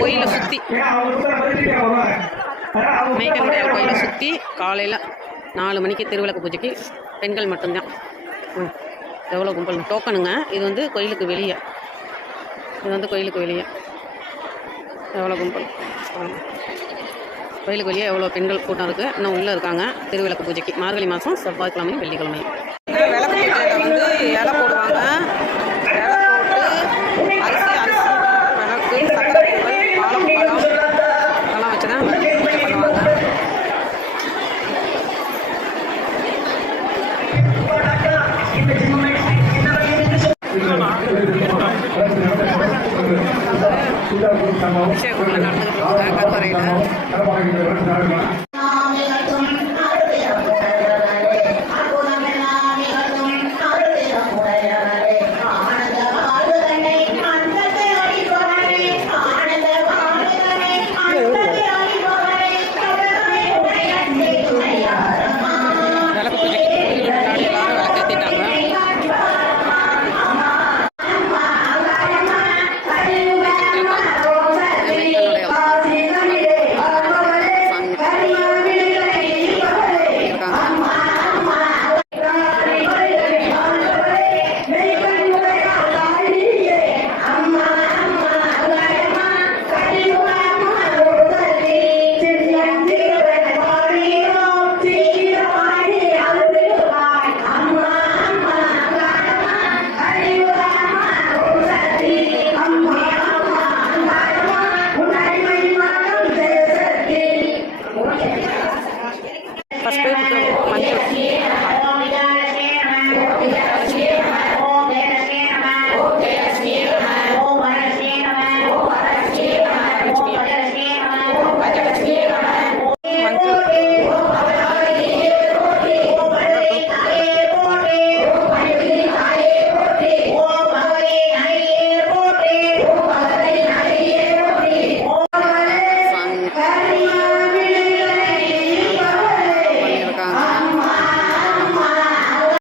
கோயிலை சுற்றி மேய்க்கங்குடியால் கோயிலை சுற்றி காலையில் 4 மணிக்கு திருவிளக்கு பூஜைக்கு பெண்கள் மட்டும்தான். எவ்வளோ கும்பல் டோக்கனுங்க. இது வந்து கோயிலுக்கு வெளியே, எவ்வளோ கும்பல் கோயிலுக்கு வெளியே எவ்வளோ பெண்கள் கூட்டம் இருக்குது. இன்னும் உள்ளே இருக்காங்க திருவிளக்கு பூஜைக்கு. மார்கழி மாதம் செவ்வாய்க்கிழமையும் வெள்ளிக்கிழமையும் விளக்கு பூஜையில் வந்து இலை போடுவாங்க. இலை போட்டு அரிசி விளக்கு சக்கரை பொங்கல் பாலம் பழம் அதெல்லாம் வச்சு தான் பூஜை பண்ணுவாங்க. அபிஷேகம் நடந்துகிட்டு இருக்காங்க கருவறையில். ஃபஸ்ட்டு மஞ்சள்